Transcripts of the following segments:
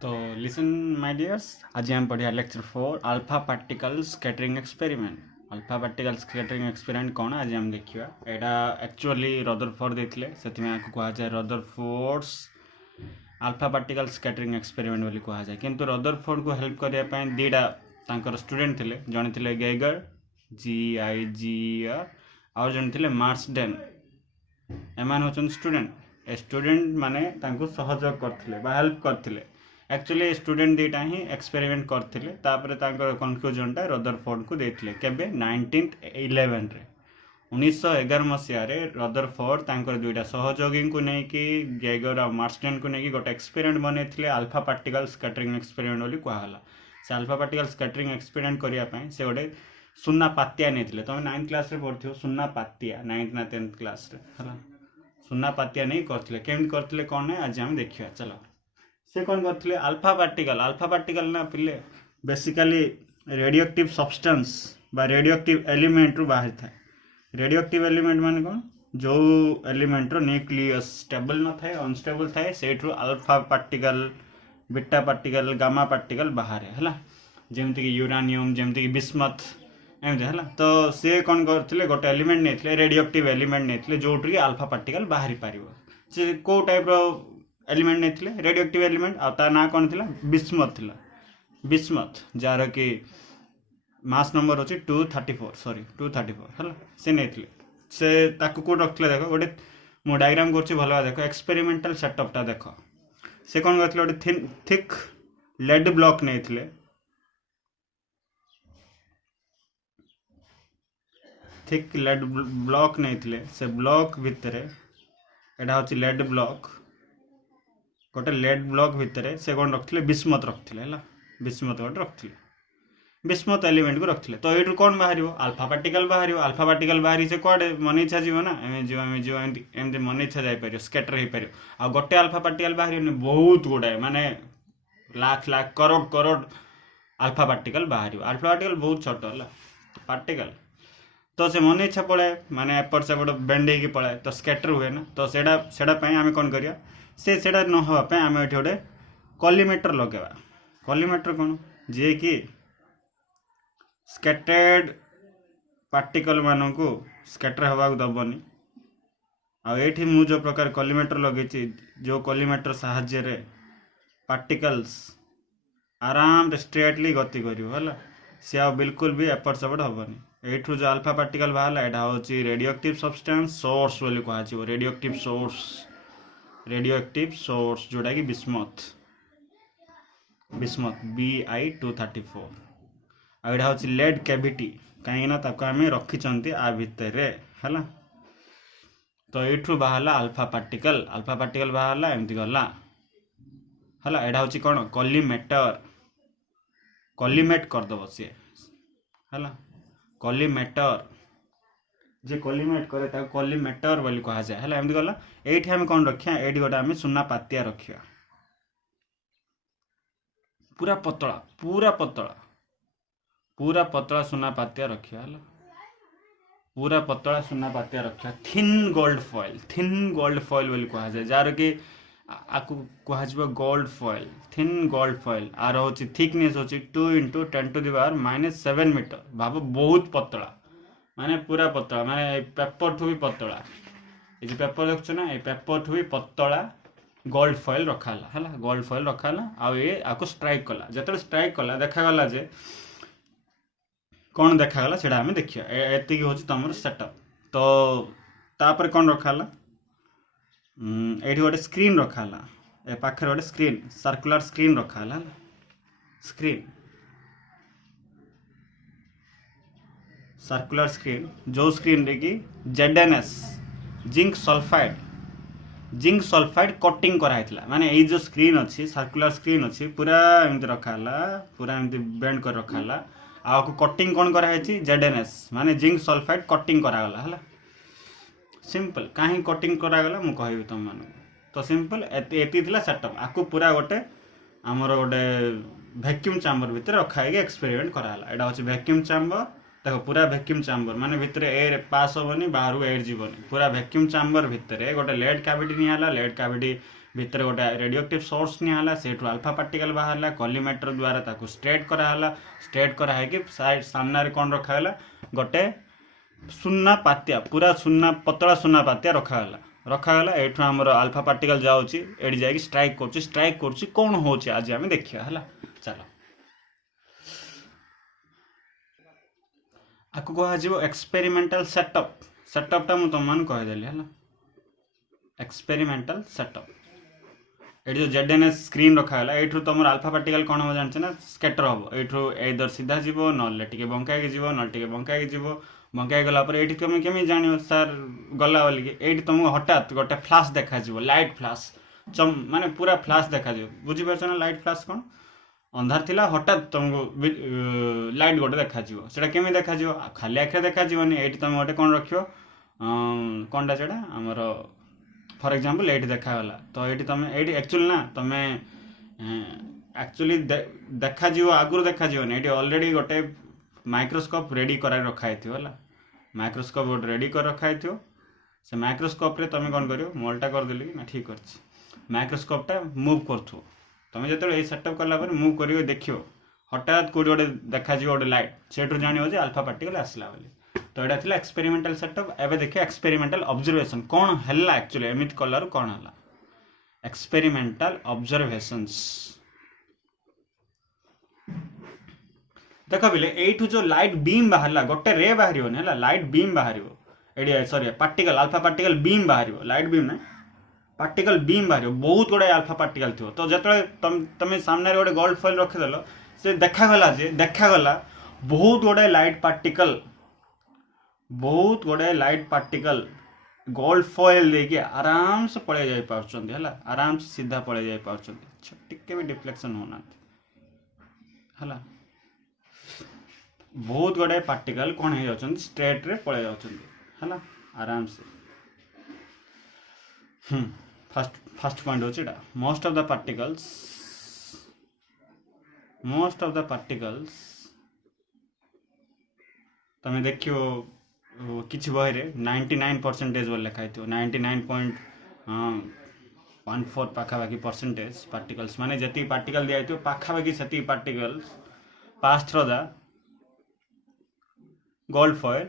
तो listen my dears, आज हम पढ़िया lecture 4 alpha particle scattering experiment. Alpha particle scattering experiment कौन आज हम देखिए। यहाँ एक्चुअली रदरफोर्ड देते से कह जाए Rutherford's alpha particle scattering experiment बोली कह जाए। किंतु रदरफोर्ड को हेल्प करने दीटा तांकर स्टूडेंट थे, जड़े थे गैगर GIGER और जड़े थे मार्सडेन। एमान होचन स्टूडेंट माने तांको सहयोग करथिले बा हेल्प करथिले। एक्चुअली स्टूडेंट दीटा ही एक्सपेरिमेंट करथिले, तापर तांकर कंक्लूजनटा रदरफोर्ड को देथिले केबे 1911 रे 1911 मसीह रे रदरफोर्ड तांकर दुईटा सहयोगी को नेकी गैगर और मार्सडेन को नेकी गोटे एक्सपेरिमेंट बनेथिले अल्फा पार्टिकल स्कैटरिंग एक्सपेरिमेंट बोली कहला। से अल्फा पार्टिकल स्कैटरिंग एक्सपेरिमेंट करिया पय से गोटे सुन्ना पातिया नेथिले। तुम 9th क्लास रे पढ़थियो सुन्ना पातिया 9th ना 10th क्लास रे हला सुन्ना पातिया नहीं करथिले। केमति करथिले कौन है आज हम देखिया। चलो से कौन करथिले अल्फा पार्टिकल ना पिले बेसिकली रेडियो एक्टिव सब्सटेंस बा रेडियो एक्टिव एलिमेंट रु बाहर था। रेडियो एक्टिव एलिमेंट माने कौन, जो एलिमेंट रो न्यूक्लियस स्टेबल न थाए अनस्टेबल थाए सेठु alpha particle beta particle gamma particle बाहर है जेमति कि यूरानियम जेमति कि बिस्मथ एमती है। तो से कौन करथिले गोटे एलिमेंट नहीं रेडियो एक्टिव एलिमेंट नहीं जोटी अल्फा पार्टिकल बाहरी पार से को टाइप रो एलिमेंट नहीं रेडियो एक्टिव एलिमेंट आ ना कौन थी बिस्मथ जार कि मास नंबर अच्छी 234 है से नहीं से ताकू कौट रखते देख गोटे मु डायग्राम कर भल देख एक्सपेरिमेंटल सेटअपटा देख से कौन करथिले गोटे थिक लेड ब्लॉक नहीं थिक लेड ब्लॉक नहीं से ब्लॉक भितर एटा हूँ लेड ब्लॉक गोटे लेड ब्लॉक भितर से कौन रखते बिस्मथ रखते है बिस्मथ गोटे रखते बिस्मथ एलिमेंट को रखते। तो ये कौन बाहर अल्फा पार्टिकल बाहरी से कौड़े मन इच्छा जीव ना एमती मन इच्छा जापर स्कैटर हो पार आ गोटे अल्फा पार्टिकल बाहर बहुत गुड़ाए माने लाख लाख करोड़ अल्फा पार्टिकल बाहर। अल्फा पार्टिकल बहुत छोट है पार्टिकल तो से मन इच्छा पलाए माने एपट सेपट बेंड हो पलाए तो स्कैटर हुए ना। तो सेटा आम कौन करिया से न होगापे आम ये गोटे कॉलीमेटर लगेवा। कॉलीमेटर कौन जे कि स्कैटर्ड पार्टिकल मान को स्कैटर हवा दबनी। आठी मु जो प्रकार कॉलीमेटर लगे जो कॉलीमेटर साहाय्य रे पार्टिकल्स आराम स्ट्रेटली गति करियो सी आ बिल्कुल भी एपट सेपट हेनी। एठू जो अल्फा पार्टिकल बाहर एटा हूँ रेडियो एक्टिव सब्सटेंस सोर्स बोली कह रेडियो एक्टिव सोर्स जोटा कि बिस्मथ BI-234 आईटा हूँ लेड कैविटी कहीं आम रखी आ भितर है। तो ये बाहर अल्फा पार्टिकल बाहर एमती गला है। एटा हूँ कौन कॉलीमेट करदेव सी है कॉलीमेटर जे कॉलीमेट करे कॉलीमेटर बोली कह जाए है एमती गला। ये आम कौन रखा ये गोटे आम सुना पातिया रखा पूरा पतला सुना पातिया रखा है पूरा पतला सुना पातिया रखा थिन गोल्ड फॉइल बोली कह जाए जार कि आपको कह gold foil thin gold foil are हूँ थिकनेस होची 2 × 10⁻⁷ मीटर। भाव बहुत पतला माने पूरा पतला माने पेपर ठू भी पतला ये पेपर देखु ना ये पेपर ठू भी पतला गोल्ड फॉइल रखाला है गोल्ड फॉइल रखाला आ ये आपको स्ट्राइक कला जो स्ट्राइक कला देखागला जे कौन देखागला से आम देखिए एति हूँ तुम सेटअप। तो तापर कौन रखाला ये गोटे स्क्रीन रखाला ए पाखे गोटे स्क्रीन सर्कुलर स्क्रीन रखाला सर्कुलर स्क्रीन जो स्क्रीन रे कि ZNS जिंक सल्फाइड कटिंग कराइला माने ये जो स्क्रीन अच्छी सर्कुलर स्क्रीन अच्छी पूरा एमती रखाला पूरा एमती बेंड कर रखाला आपको कटिंग कौन कराई ZNS माने जिंक सल्फाइड कटिंग करागला है सिंपल कहीं कटिंग करागला मु कहबी तुम मान। तो सिंपल एती थिला सेटअप आपको पूरा गोटे आमर गोटे वैक्यूम चैम्बर भितर रखाई एक्सपेरिमेंट कराला। एटा होची वैक्यूम चैम्बर देखो पूरा वैक्यूम चैम्बर माने भितर एयर पास होबनी बाहर एयर जीवनी पूरा वैक्यूम चैम्बर भितर गोटे लेड कैविटी नियाला लेड कैविटी भितर गोटे रेडियोक्टिव सोर्स निहला से अल्फा पार्टिकल बाहर कॉलीमेटर द्वारा ताको स्ट्रेट कराला स्ट्रेट कराई कि सामने कौन रखाला गोटे सुन्ना पातिया पूरा सुन्ना पतला सुन्ना पातिया रखागला एठू आमर अल्फा पार्टिकल जाऊँगी एटी जाकि स्ट्राइक कर कौन हो आज आम देखिए है चलो आपको कह एक्सपेरिमेंटल सेटअपटा मुझे तुम कहीदेली है एक्सपेरिमेंटल सेटअप ये जो ZNS स्क्रीन रखागला यू तुम अल्फा पार्टिकल कौन हम जानचे ना स्कैटर हम यू एदर सीधा जीव ना बंकाई जीव ना बंकाई जीव बंकाई गलापर ये तुम केमी जान सार गला बोलिकी ये तुमको हठात गोटे फ्लाश देखा लाइट फ्लाश माने पूरा फ्लाश देखा बुझीपार ना लाइट फ्लाश कौन अंधार थिला हठात तुमको लाइट गोटे देखा से केमी देखा खाली आखे देखा ये तुम गोटे कौन रख कौनटा से आमर फॉर एग्जांपल ये देखागला तो ये तुम ये एक्चुअली ना तुम एक्चुअली देखा आगुरी देखा ये ऑलरेडी गोटे माइक्रोस्कोप रेडी कर रखाई है माइक्रोस्कोप गोटे रेडी कर रखाई से माइक्रोस्कोप रे तुम कौन कर मलटा करदेली ना ठीक अच्छे माइक्रोस्कोपटा मुव कर तुम जो ये सेटअप कला मुव कर देखियो हठात कौट गोटे देखा गोटे लाइट से जान अल्फा पार्टिकल आसला बोली तो यहाँ थी एक्सपेरिमेंटल सेटअप एवं देखिए एक्सपेरिमेंटल ऑब्जर्वेशन कौन है एक्चुअली एमती कलर कौन है एक्सपेरिमेंटल ऑब्जर्वेशंस देख बिले एठू जो लाइट बीम बाहर गोटे रे बाहर लाइट बीम बाहर sorry particle alpha particle beam बाहर लाइट बीम ना पार्टिकल बीम बाहर बहुत गुड़ाए अल्फा पार्टिकल थी तो जो तुम सामने गोटे गोल्ड फॉइल रखिदेल से देखागला बहुत गुड़ाए लाइट पार्टिकल गोल्ड फॉइल देके आराम से पड़े जाई पार्छंती है आराम से सीधा पड़े जाई पार्छंती टिके भी डिफ्लेक्शन होना है बहुत गुड़ाए पार्टिकल कौन हो जाउछंती स्ट्रेट रे पड़े जाउछंती है आराम से फर्स्ट पॉइंट होची एटा मोस्ट ऑफ द पार्टिकल्स तमे देखियो किसी बही रे 99% बोल लिखाई 99.14 पाखापाखि परसेंटेज पार्टिकल्स माने जति पार्टिकल दिया पाखापाखि से particles pass through the gold foil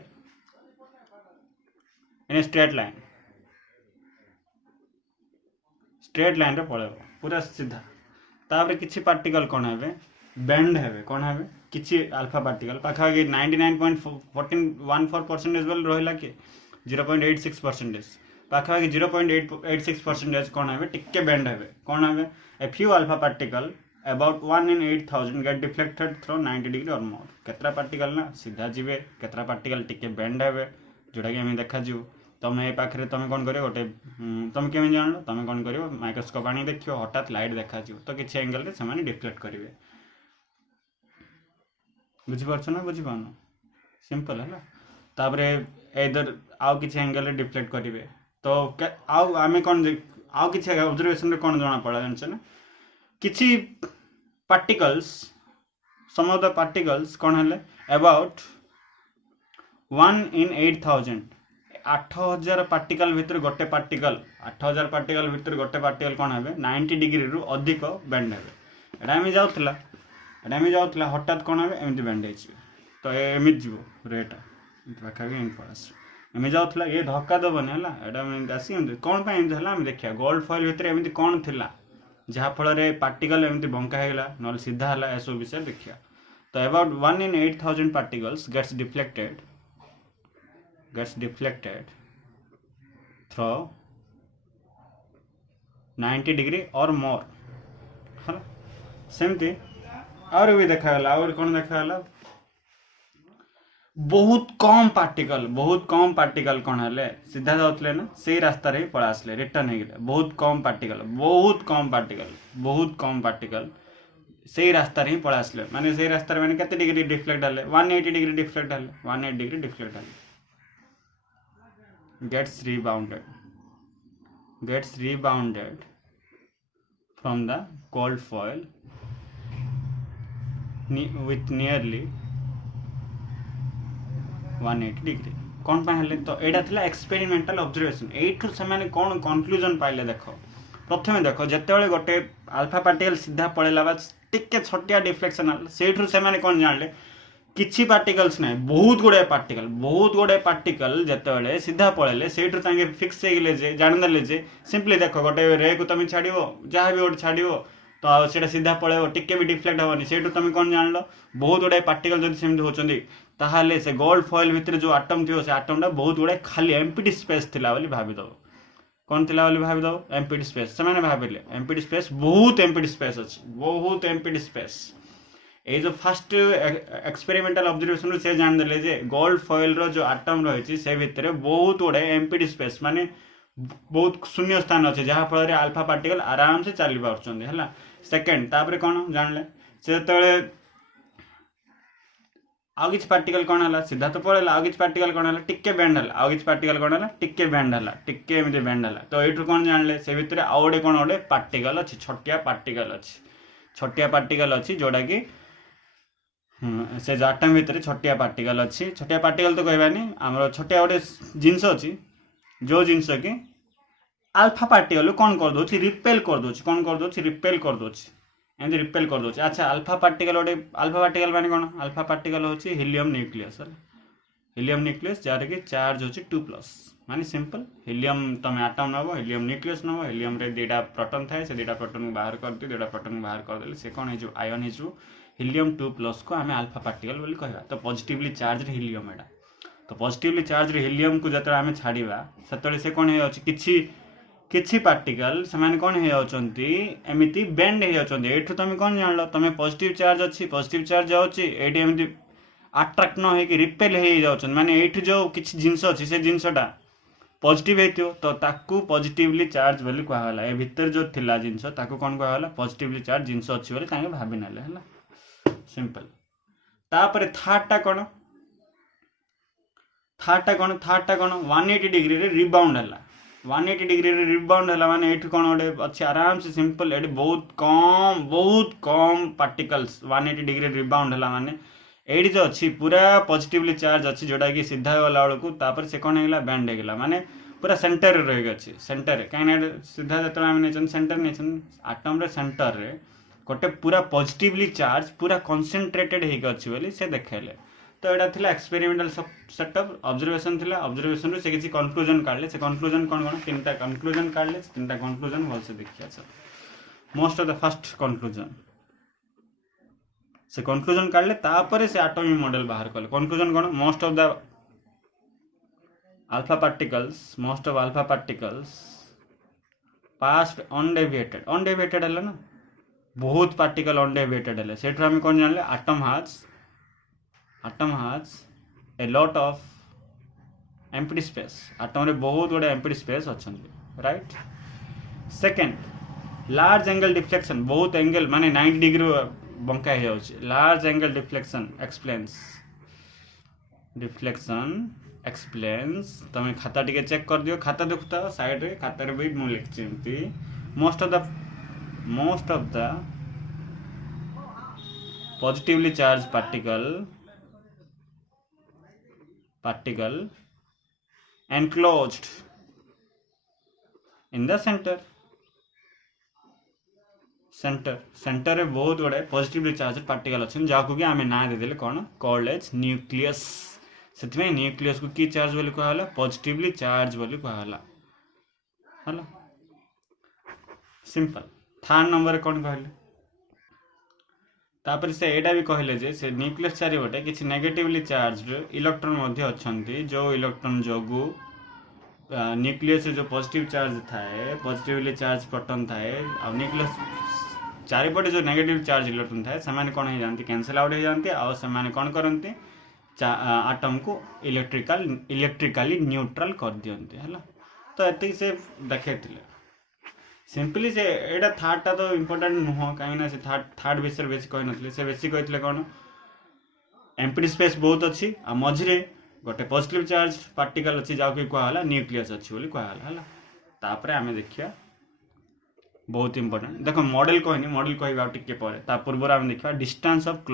in straight line रे पड़े पूरा सीधा तापर किसी पार्टिकल कौन है बेंड है कौन है किसी अल्फा पार्टिकल पाखापाखि 99.14% बोल रहा कि 0.86% पाखापाखि 0.86% कौन है टिके बेंड है कौन है a few alpha particle about 1 in 8000 get deflected through 90 degree और मोर केतरा पार्टिकल ना सीधा जीवे केतरा पार्टिकल टिके बेंड है जोटा कि हमें देखा तुम ये पाखे तुम कौन कर गोटे तुम केमी जान तुम कौन कर माइक्रोस्कोप आनी देखियो हठात लाइट देखा तो किसी एंगल रे से डिफ्लेक्ट करेंगे बुझीपार ना बुझीपार सिंपल है तापर इधर आउ किसी एंगल रे डिफ्लेक्ट करेंगे तो आम कौन आउ किसी ऑब्जर्वेशन कौन जना पड़ा जानते ना किसी particles some of the particles कौन है अबाउट 1 in 8000 8000 पार्टिकल भितर गोटे पार्टिकल 8000 पार्टिकल भितर गोटे पार्टिकल कौन है 90 डिग्री रु अधिक बेंड है एटा जाऊला हठात कौन है एमती बेंड तो एमती जीव रेटा पाखापी पड़ास एम जाऊला ये धक्का दबनी है आसी कौन एमती देखिए गोल्ड फॉइल भितर एमती कौन थी जहाँफल पार्टिकल एमती बंका होगा ना सीधा है एसबू विषय देखिए तो about 1 in 8000 particles gets deflected through 90 degree or more है सेमती और भी देखागला और कौन देखागला बहुत कम पार्टिकल कौन है सीधा जाते ना से रास्ता रे पड़ा आसले रिटर्न हो गए बहुत कम पार्टिकल से रास्ता रे पड़ा आसले माने से रास्ता रे माने केते डिग्री डिफ्लेक्ट हले 180 डिग्री डिफ्लेक्ट हले 180 डिग्री डिफ्लेक्ट हले gets rebounded from the gold foil with nearly 180 degree कौन पाए तो यहाँ था एक्सपेरिमेंटल ऑब्जर्वेशन एठू से कौन कंक्लूजन पाइले देख प्रथम देख जिते गोटे अल्फा पार्टिकल सीधा पड़ेगा बा टिके छटिया डिफ्लेक्शन से कौन जानले किछि पार्टिकल्स ना बहुत गुड़े पार्टिकल जिते सीधा पड़े से फिक्स हो जाणीदे जे सिंपली देख गोटे रे को तुम छाड़ जहाँ भी गोटे छाड़ तो सीटा सीधा पड़े टिके भी डिफ्लेक्ट हेनी से तुम कौन जान बहुत गुड़े पार्टिकल जब सेमती होती ताहले से गोल्ड फॉइल भितर जो आटम थी से आटमटा बहुत गुड़े खाली एम्प्टी स्पेस थिला बोली भाविदव कौन थिला बोली भाविदव एम्प्टी स्पेस से मैंने भाविले एम्प्टी स्पेस बहुत एम्प्टी स्पेस अच्छी बहुत एम्प्टी स्पेस ये जो फर्स्ट एक्सपेरिमेंटल ऑब्जर्वेशन से जानदेले जे गोल्ड फॉइल रो जो आटम रही से भितर बहुत गुड़े एम्प्टी स्पेस माने बहुत शून्य स्थान अच्छे जहाँ फल अल्फा पार्टिकल आराम से चली पार्टी सेकेंड तापर कौन जानले से आउ किसी पार्टिकल कौन है सीधा तो पड़ेगा आउ किसी पार्टिकल कौन है टिके बेंड है आउ किसी पार्टिकल कौन है टिके बेंड है टिके एमती बेंड है तो ये कौन जानले से भितर आउ गोटे कौन गोटे पार्टिकल अच्छी छोटिया पार्टिकल अच्छी जोटा कि से आटम भितर छोटिया पार्टिकल अच्छी छोटिया पार्टिकल तो कहबानी आम छोटिया गोटे जिनस अच्छी जो जिनस कि अल्फा पार्टिकल कौन कर दो रिपेल कर दो कौन कर दो रिपेल कर दो एमती रिपेल कर दो अच्छा अल्फा पार्टिकल गोटे अल्फा पार्टिकल माने कौन अल्फा पार्टिकल होची हीलियम न्यूक्लियस जार कि चार्ज होची 2+ माने सिंपल हीलियम तुम आटम नब हीलियम न्यूक्लियस नब हीलियम रे दुटा प्रोटॉन थाए से दुटा प्रोटॉन को बाहर कर दियो दुटा प्रोटॉन को बाहर कर देले से कौन हो आयन हो हीलियम 2+ को आम अल्फा पार्टिकल बोली कहबा तो पॉजिटिवली चार्ज हीलियम एटा तो पॉजिटिवली चार्ज हीलियम को जब आम छाड़ा से कौन हो किछि पार्टिकल से कौन होमती बेंड होती तुम कौन जान तुम पॉजिटिव चार्ज अच्छी पॉजिटिव चार्ज जाऊँगी ये अट्राक्ट न हो रिपेल हो माने ये जो किसी जिनस अच्छी से जिनसटा पॉजिटिव हो तो ताकू पॉजिटिवली चार्ज बोली कहला ए भितर जो थिला जिनस ताकू कौन कहला पॉजिटिवली चार्ज जिनस अच्छी बोली ताके भाभी नेले है सिंपल तापर थर्डटा कौन थर्डटा कौन 180 डिग्री रे रिबाउंड है 180 डिग्री रे रिबाउंड है माने एठी कौन गोटे अच्छे आराम से सिंपल एठी बहुत कम पार्टिकल्स 180 डिग्री रिबाउंड है माने एठी जो अच्छी पूरा पॉजिटिवली चार्ज अच्छी जोटा कि सीधा गला बेलू तापर से कौन होगा बैंड होगा माने पूरा सेंटर रे रही अच्छी सेंटर कहीं सीधा जो आम सेंटर नहीं आटम रे सेंटर रे गोटे पूरा पॉजिटिवली चार्ज पूरा कॉन्सेंट्रेटेड होगी बोली से देखेले तो यहाँ था एक्सपेरिमेंटल सेटअप ऑब्जर्वेशन थिला ऑब्जर्वेशन से किसी कंक्लूजन काढ़ले से कंक्लूजन कौन कौन तीनटा कंक्लूजन काढ़ले तीनटा कंक्लूजन भल से देखिए most of the first conclusion से कंक्लूजन काढ़ले तापर से एटॉमिक मॉडल बाहर कले कंक्लूजन कौन most of alpha particles past undeviated है ना बहुत पार्टिकल अनडेविएटेड है से आम कौन जानले atom has a lot of empty space atom रे बहुत गुडे empty space अच्छे right second large angle deflection बहुत एंगल माने 90 डिग्री बंका हो लार्ज एंगल डिफ्लेक्शन तुम खाता टिके चेक कर दियो खाता देखुता साइड रे खाता रे भी मु लिखछि most of the positively charge particle enclosed in the center रे बहुत गुड़े पॉजिटिवली चार्ज पार्टिकल अच्छे जहाँ कि आम ना देदेले कौन कॉल्ड एज न्यूक्लियस से न्यूक्लियस को की चार्ज बोली कहला पॉजिटिवली चार्ज बोली कहला है सिंपल थर्ड नंबर कौन कहले तापर से एटा भी कहले जे से न्यूक्लियस चारिपटे किसी नेगेटिवली चार्ज इलेक्ट्रॉन मध्य अच्छी जो इलेक्ट्रॉन जोगु न्यूक्लियस जो पॉजिटिव चार्ज थाए पॉजिटिवली चार्ज प्रोटॉन थाए और न्यूक्लियस चारिपटे जो नेगेटिव चार्ज इलेक्ट्रॉन थाए से कौन हो जाती कैंसल आउट हो जाती और से कौन करती आटम को इलेक्ट्रिकली न्यूट्रल कर दियंती है तो ये से देखे सिंपली से एटा थर्डटा तो इम्पोर्टेंट नुह कहीं से थर्ड विषय बेसी कही नथिले से बेसी कही कौन एम्प्टी स्पेस बहुत अच्छी आ मझे गोटे पॉजिटिव चार्ज पार्टिकल अच्छी जहाँ कि कहला न्यूक्लियस अच्छी बोली कहला है तापर आम देखिया बहुत इंपोर्टेंट देख मॉडल कहनी मॉडल कह टिके ता पूर्व आम देखा डिस्टेंस ऑफ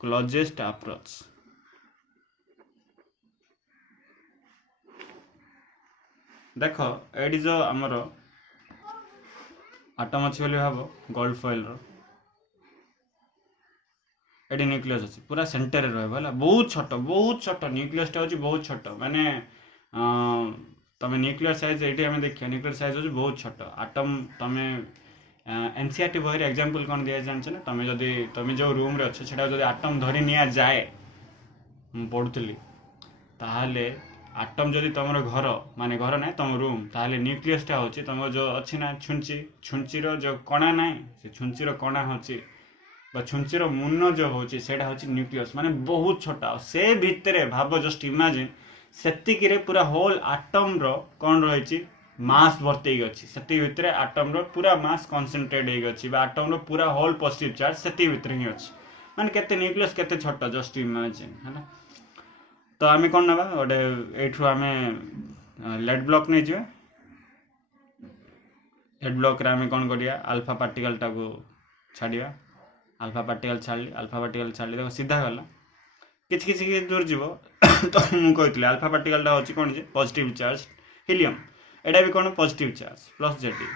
क्लोजेस्ट अप्रोच देख ये जो आमर आटम अच्छी बोली भाव गोल्ड फॉइल ये न्यूक्लियस अच्छी पूरा सेंटर रहा बहुत छोट न्यूक्लियस टा बहुत छोट माने तुम न्यूक्लियर साइज ये आम देखिए न्यूक्लियर साइज हो बहुत छोट आटम तुम एनसीईआरटी बही एग्जांपल कौन दिया जान ना तुम जो रूम रे अच्छे जो आटम धरी नि जाए पढ़ुली ताहले आटम जदि तुम घर माने घर ना तुम रूम ताहले न्यूक्लियस टा होची तुम जो अच्छी ना छुंचीर जो कणा ना से छुंचीर कणा होची छुंचीर मुन जो होची सेटा होची न्यूक्लियस माने बहुत छोटा से भितरे भाव जस्ट इमेजिन सेतिकी रे पूरा होल आटम रो कौन रही मास भर्ती अच्छी से भितर आटम रो पूरा मास कनसेंट्रेट होगी आटम रो पूरा होल पॉजिटिव चार्ज से भितर ही अच्छी माने केते न्यूक्लियस केते छोट जस्ट इमेजिन है तो आम कौन ना गोटे यू आम लेड ब्लॉक नहीं जाए लेड ब्लॉक रे आम कौन करिया अल्फा पार्टिकल टाको छाड़िया अल्फा पार्टिकल छाड़ी देखो सीधा गला किसी दूर जीव तो मुझे कहती अल्फा पार्टिकल टा हूँ कौन पॉजिटिव चार्ज हीलियम एटा भी कौन पॉजिटिव चार्ज प्लस जेडी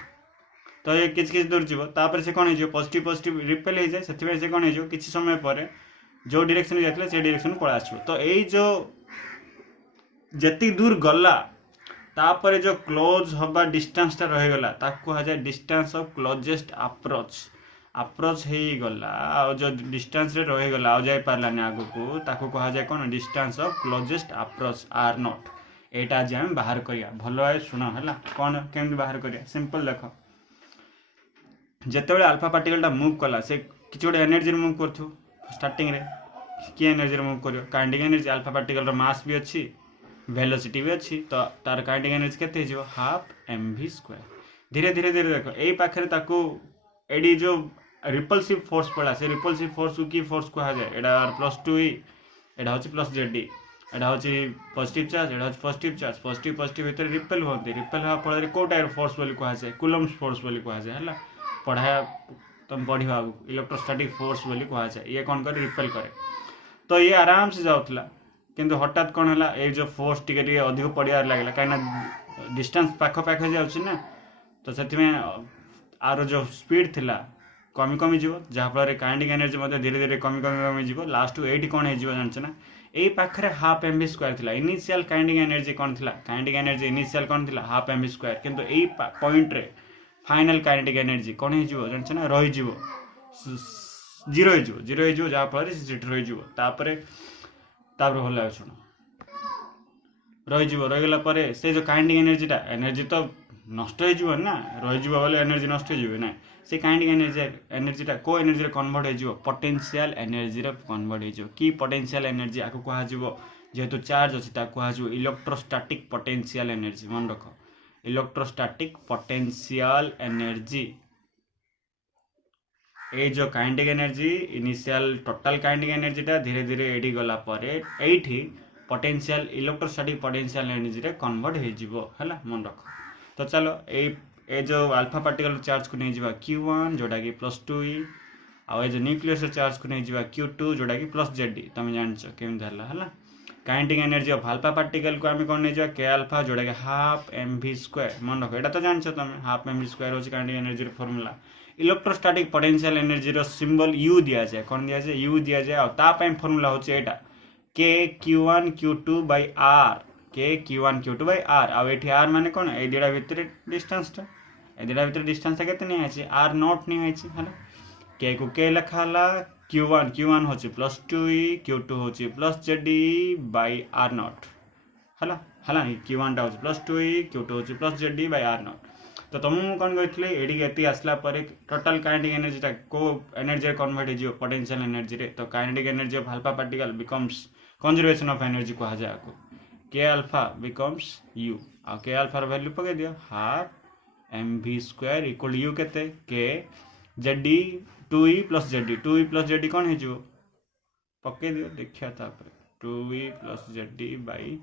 तो ये किसी दूर जीव तापर से कौन हो पॉजिटिव पॉजिटिव रिपेल हो जाए से कौन हो किसी समय पर जो डायरेक्शन जाता से डायरेक्शन पड़ा आसो तो यही जो जी दूर गला तापर जो क्लोज हवा डिस्टेंस टा रहीगला कहुए डिस्टेंस ऑफ क्लोजेस्ट अप्रोच हो गला जो डिस्टेंस रे रहीगला जाई पारलानी आगु को ताको कहुए कौन distance of closest approach are not एटा आज आम बाहर करिया भल भाई शुण है कौन केमती बाहर करिया सिंपल देख जिते अल्फा पार्टिकल टा मूव कला से किसी गोटे एनर्जी मूव कर स्टार्टिंग रे कि एनर्जी मूव कर काइनेटिक एनर्जी अल्फा पार्टिकल मास भी अच्छी वेलोसिटी भी अच्छी तो तार काइनेटिक एनर्जी केते हो हाफ mv स्क्वायर धीरे धीरे धीरे देख यही पाखे ताकू एडी जो रिपल्सिव फोर्स पड़ा से रिपल्सिव फोर्स को की फोर्स कहा जाए एडा प्लस टू एडा होची प्लस जेडी एडा होची पॉजिटिव चार्ज एडा होची पॉजिटिव चार्ज पॉजिटिव पॉजिटिव भीतर रिपेल होती रिपेल होगा फल को टाइप फोर्स बोली कहा जाए कूलम्स फोर्स बोली कहा जाए है पढ़ा तुम पढ़ा इलेक्ट्रोस्टैटिक फोर्स बोली कहा जाए ये कौन कर रिपेल करे तो ये आराम से जाऊला किंतु हठात कौन है ये जो फोर्स टिके अधिक पड़ार लगे कहीं डिस्टेंस पाखे जाऊँ तो से आर जो स्पीड थिला कमी कमी जीव जहाँफल काइनेटिक एनर्जी धीरे धीरे कमी कमी कमी जीव लास्ट एटी कौन हो जानच ना यही पाखे हाफ mv स्क्वायर थिला इनिशियल काइनेटिक एनर्जी कौन थिला काइनेटिक एनर्जी इनिशियल कौन थिला हाफ mv स्क्वायर किंतु यही पॉइंट रे फाइनल काइनेटिक एनर्जी कौन हो जानच ना रही जीरो हो जहाँफल से रही तापर भल शुण रहीगला से जो काइनेटिक एनर्जी तो नष्ट हो ना रही बोले एनर्जी नष्ट हो ना से काइनेटिक एनर्जीटा को एनर्जी कन्वर्ट हो पोटेंशियल एनर्जी कन्वर्ट हो कि पोटेंशियल एनर्जी आपको कह जेहेतु चार्ज अच्छी कह इलेक्ट्रोस्टैटिक पोटेंशियल एनर्जी मन रख इलेक्ट्रोस्टैटिक पोटेंशियल एनर्जी ये जो kinetic energy initial total kinetic एनर्जीटा धीरे धीरे एडी गला परे एठी पोटेंशियल इलेक्ट्रोस्टैटिक पोटेंशियल एनर्जी रे कन्वर्ट हो है मन रख तो चलो ये जो अल्फा पार्टिकल चार्ज को नहीं जावा Q1 जोटा कि प्लस टू आउ जो न्यूक्लियस चार्ज को नहीं जावा Q2 जोटा कि प्लस जेडी तुम जानच केमती है kinetic energy of alpha particle को आम कौन नहीं जावा के अल्फा जोटा कि हाफ mv स्क्वायर मन रख एटा तो जानच तुम हाफ mv स्क्वायर होची kinetic energy formula electrostatic potential energy रो सिंबल u दिया जाए कौन दिया जाए u दिया जाए और ता पई फॉर्मूला होची एटा k Q1 Q2 by r के Q1 Q2 by r आउ एठी r माने कोन ए दिडा भितर डिस्टेंसटा ए दिडा भितर डिस्टेंसटा केते नै आछि r नॉट नै आछि हला k को k लखाला Q1 होछि प्लस 2e Q2 होछि plus jd by r naught हला हला Q1 टा होछि प्लस 2e Q2 होछि plus jd by r naught तो तुम कौन कहते एडी एति आसला पर टोटल काइनेटिक एनर्जीटा को एनर्जी रे कन्वर्ट हो पोटेंशियल एनर्जी रे तो kinetic energy of alpha particle becomes conservation of energy कहा जाए को के अल्फा बिकम्स u आ के अल्फा रो वैल्यू पके दियो half mv square equal u केते के जेडी 2e प्लस जेडी कौन है जो पके दियो देखिया तापर 2e plus Z e by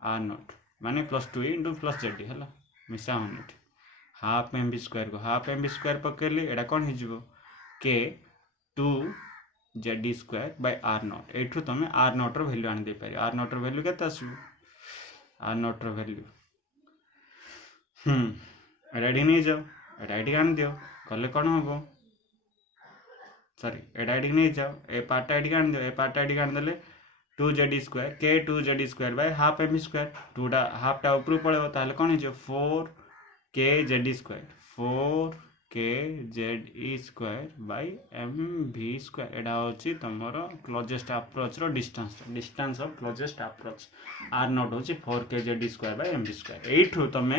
r naught माने plus 2e into plus Z e हला मिसा होनेट हाफ mv स्क्वायर को हाफ mv स्क्वायर पकेली एडा कौन हो के 2 Z e square by r naught एठू तुम r नॉट रो वैल्यू आन दे पारी r नॉट रो वैल्यू केते आसु r नॉट रो वैल्यू ଏଇଟା ଏଠି ନେଇଯାଅ, ଏଇଟା ଏଠିକି ଆଣିଦିଅ, କଲେ କ'ଣ ହେବ? ସରି, ଏଇଟା ଏଠିକି ନେଇଯାଅ, ଏ ପାର୍ଟଟା ଏଠିକି ଆଣିଦିଅ, ଏ ପାର୍ଟଟା ଏଠିକି ଆଣିଦେଲେ 2z² k 2z² by half m square, ଟୁଟା ହାଫ୍ଟା ଉପରକୁ ପଳେଇବ, ତାହେଲେ କ'ଣ ହେଇଯିବ 4kz², 4kz² ବାଇ mv²। ଏଇଟା ହେଉଛି ତୁମର କ୍ଲୋଜେଷ୍ଟ ଆପ୍ରୋଚ୍ର distance of closest approach. r naught ହେଉଛି 4kz² ବାଇ mv²। ଏଇଠୁ ତୁମେ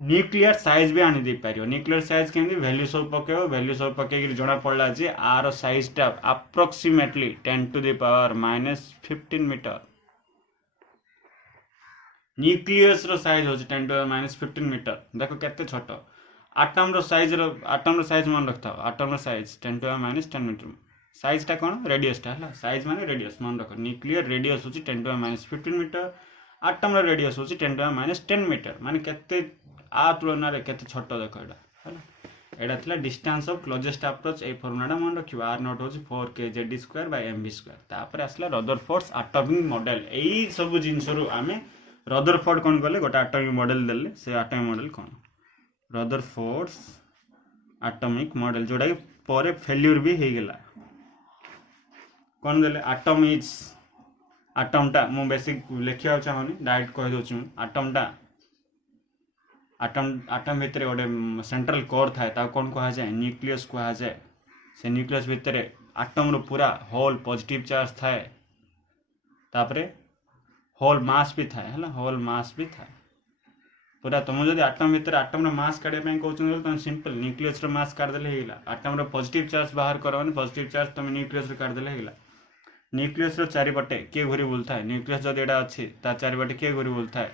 न्यूक्लियर साइज भी आनी दे पारियो। न्यूक्लियर साइज केमती वैल्यू सब पकेबो, वैल्यू सब पकेकी जना पड़ला जे आर साइजटा अप्रोक्सीमेटली 10⁻⁻15 मीटर। न्यूक्लियस रो साइज होची 10⁻⁻15 मीटर। देखो केते छोट। आटम रो साइज मन रखता, आटम रो साइज 10⁻10 मीटर। साइज टा कोन? रेडियस टा हला, साइज माने रेडियस मन रख। न्यूक्लियर रेडियस होची 10⁻15 मीटर, आटम रो रेडियस होची 10⁻10 मीटर। माने केते आ तुलना रे केते छोट देखो एडा हला। एडा थिला डिस्टेंस ऑफ क्लोजेस्ट अप्रोच। ए फॉर्मूलाटा मन रखियो, r नॉट होची 4kz² बाय mv²। तापर आसला रदरफोर्ड्स एटॉमिक मॉडल। एई सब जिंस रु आमे रदरफोर्ड कोन कले गोटा एटॉमिक मॉडल देले, से एटॉमिक मॉडल कोन? रदरफोर्ड्स एटॉमिक मॉडल, जोडा कि परे फेल्यूर भी हे गेला। कोन देले? एटॉम इज, एटॉमटा मु बेसिक लिखिया चाहनी, डायरेक्ट कहि दोछु। एटम भितर गोटे सेंट्रल कोर थाए, ता कोन कहा जाए? न्यूक्लियस कहा जाए। से न्यूक्लियस भितर एटम रो पूरा होल पॉजिटिव चार्ज थाए, तापरे होल मास भी थाए हला, होल मास भी थाए पूरा। तुम जदि एटम भितर एटम रो मास काढे पे कहउछन, तुम सिंपल न्यूक्लियस रो मास काढ देले हेला। एटम रो पॉजिटिव चार्ज बाहर करो, माने पॉजिटिव चार्ज तुम न्यूक्लियस रो काढ देले हेला। न्यूक्लियस रो चारिपटे के घुरी बुलथाए? न्यूक्लियस जदि एडा अछि ता चारिपटे के घुरी बुलथाए?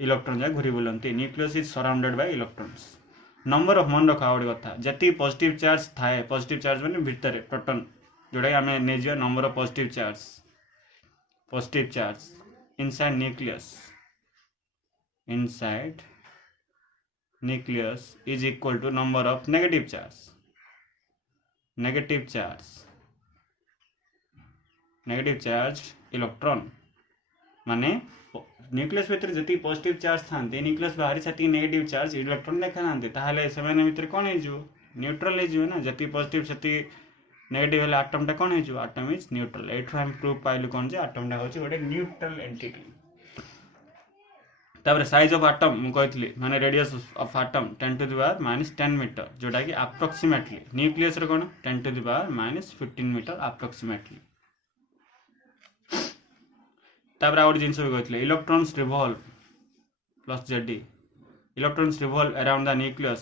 इलेक्ट्रॉन जा घुरी बुलंती। Nucleus is surrounded by electrons. Number of मन रखा गोटे कथा, जति पॉजिटिव चार्ज थाए, पॉजिटिव चार्ज माने भितर प्रोटॉन, जोड़ा आमे नै जियो number of positive charge inside nucleus is equal to number of negative charge electron. माने न्यूक्लियस भितर जति पॉजिटिव चार्ज थांते, न्यूक्लियस बाहरी सति नेगेटिव चार्ज इलेक्ट्रॉन देखा नांते, ताहाले सेमाने भितर कोन हे जो? न्यूट्रल हे जो ना। जति पॉजिटिव सति नेगेटिव हेले एटम टा कोन हे जो? Atom is neutral. एठु हम प्रूफ पाइलु कोन जे एटम टा होची गोटे न्यूट्रल एंटिटी। तापर साइज ऑफ एटम मु कहतली, माने रेडियस ऑफ एटम 10⁻10 मीटर, जोटा कि अप्रोक्सीमेटली न्यूक्लियस रो कोन 10⁻15 मीटर अप्रोक्सीमेटली। तापर आउट जिंस भी कहतले, electrons revolve plus Z e, electrons revolve around the nucleus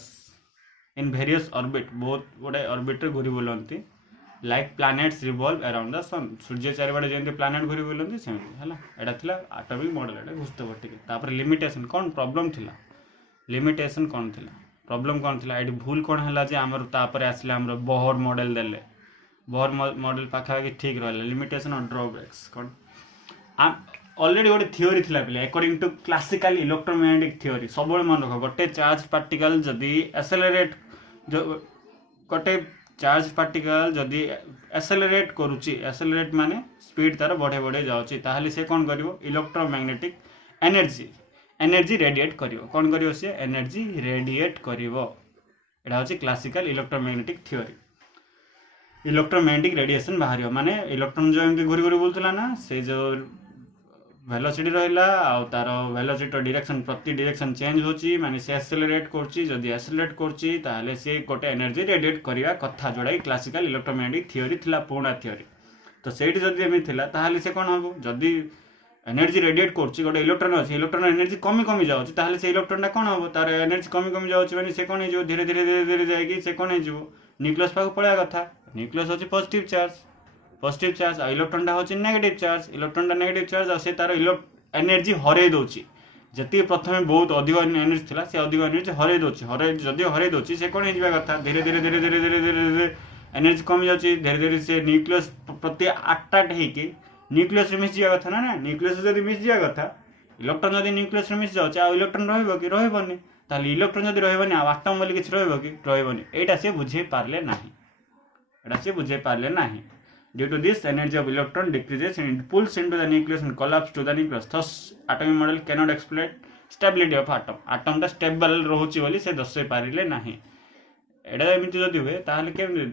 in various orbit, बहुत गोटे ऑर्बिट रे घुरी बुलंती, like planets revolve around the sun. सूर्य चारिपटे जेंति प्लैनेट घुरी बुलंती सेमति हला। एटा थिला एटॉमिक मॉडल। एटा घुसतो बटिके। तापर लिमिटेशन कोन प्रॉब्लम थिला? लिमिटेशन कोन थिला? प्रॉब्लम कोन थिला? एटी भूल कोन हला जे हमर तापर आसले हमर बोहर मॉडल देले, बोहर मॉडल पाखा कि ठीक रहले। लिमिटेशन और ड्रॉबैक्स कोन? ऑलरेडी गोटे थियोरी थिला पिले, according to classical electromagnetic theory. सब मन रख, गोटे चार्ज पार्टिकल जदि एक्सेलरेट, गोटे चार्ज पार्टिकल जदि एक्सेलरेट करूची, एक्सेलरेट माने स्पीड तार बढ़े बढ़े जाउची, ताहले से कोन करिवो? इलेक्ट्रोमैग्नेटिक एनर्जी रेडिएट करिवो। कोन करिवो? से एनर्जी रेडिएट करिवो। एटा होची classical electromagnetic theory. Electromagnetic radiation बाहरियो, माने इलेक्ट्रॉन जो एमती घुरी घुरी बुलतला ना, से जो वेलोसिटी रहिला आ तार वेलोसिटी डायरेक्शन, प्रति डायरेक्शन चेंज होची, माने से एक्सेलरेट करची। जदि एक्सेलरेट करची ताहले से गोटे एनर्जी रेडिएट करिवा कथा, जोड़ा क्लासिकल इलेक्ट्रोमैग्नेटिक थियोरी थिला, पुराना थियोरी। तो सेठी जदि एमि थिला ताहले से कोन हबो? जदि एनर्जी रेडिएट करची, गोटे इलेक्ट्रॉन अछि, इलेक्ट्रॉन एनर्जी कमी जाउची, ताहले से इलेक्ट्रॉन टा कोन हबो? तार एनर्जी कमी जाउची, माने से कोन हे जो धीरे धीरे जायकी से कोन हे जो न्यूक्लियस पाक पळा कथा। न्यूक्लियस होची पॉजिटिव चार्ज आ इलेक्ट्रॉन टा होची नेगेटिव चार्ज। इलेक्ट्रॉन टा नेगेटिव चार्ज आ से तार एनर्जी हरै दोची। जति प्रथमे बहुत अधिक एनर्जी थिला, से अधिक एनर्जी हरै दोची। जदि हरै दोची से कोन हे जिबा कथा? धीरे धीरे एनर्जी कमी जाउची, धीरे धीरे से न्यूक्लियस प्रति अट्रैक्ट हेकी न्यूक्लियस रे मिस जिया कथा ना। न्यूक्लियस जदि मिस जिया कथा, इलेक्ट्रॉन जदि न्यूक्लियस रे मिस जाउची, आ इलेक्ट्रॉन रहइबो कि? रहइबोनी। ताले इलेक्ट्रॉन जदि रहइबोनी, आ एटम बोली किछ रहइबो कि? रहइबोनी। एटा से बुझे पारले नाही। Due to this, energy of electron decreases and it pulls into the nucleus and collapses to the nucleus. Thus, atomic model cannot stability of atom आटमटा स्टेबल रोचे बोली से दर्शाई पारे ना एटा एमती जदि हुए ताहले केमि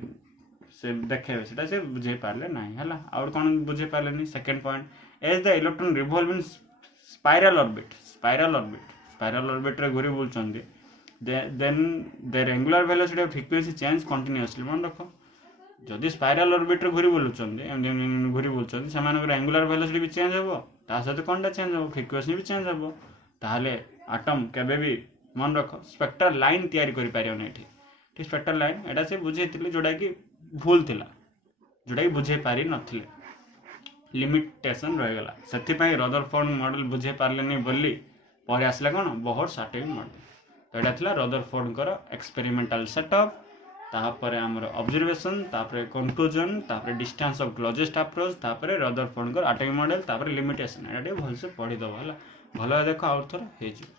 से देखेबे सेटा से बुझे पारले नाही हला और कोन बुझे पारलेनी second point as the electron revolve in spiral orbit रे घुरी बुलचंदी then their angular velocity of frequency change continuously मन रखो जदि स्पाइरल ऑर्बिट रे घुरी बुलचंदी एम घुरी बुलचंदी सेमानकर एंगुलर वेलोसिटी भी चेंज हेबो ता सहित कोनटा चेंज हेबो फ्रीक्वेंसी भी चेंज हेबो ताहले आटम केबे भी मन रखो स्पेक्ट्रल लाइन तैयारी करि पारियोनी एठी स्पेक्ट्रल लाइन एटा से बुझेइतिले जोडा कि भूल थिला जोडा कि बुझे पारि नथिले लिमिटेशन रहीगला से रदरफोर्ड मॉडल बुझे पार्ले बोली पर आसला कौन बहुत सार्टिफिक मॉडल तो यहाँ था रदरफोर्ड एक्सपेरिमेंटल सेटअप तापर आमर ऑब्जर्वेशन तापर कंक्लूजन तापर डिस्टेंस ऑफ क्लोजेस्ट अप्रोच तापर रदरफोर्ड एटॉमिक मॉडल तापर लिमिटेशन एटा भलसे पढ़ीदेव है भल देख आउ थोड़ा हो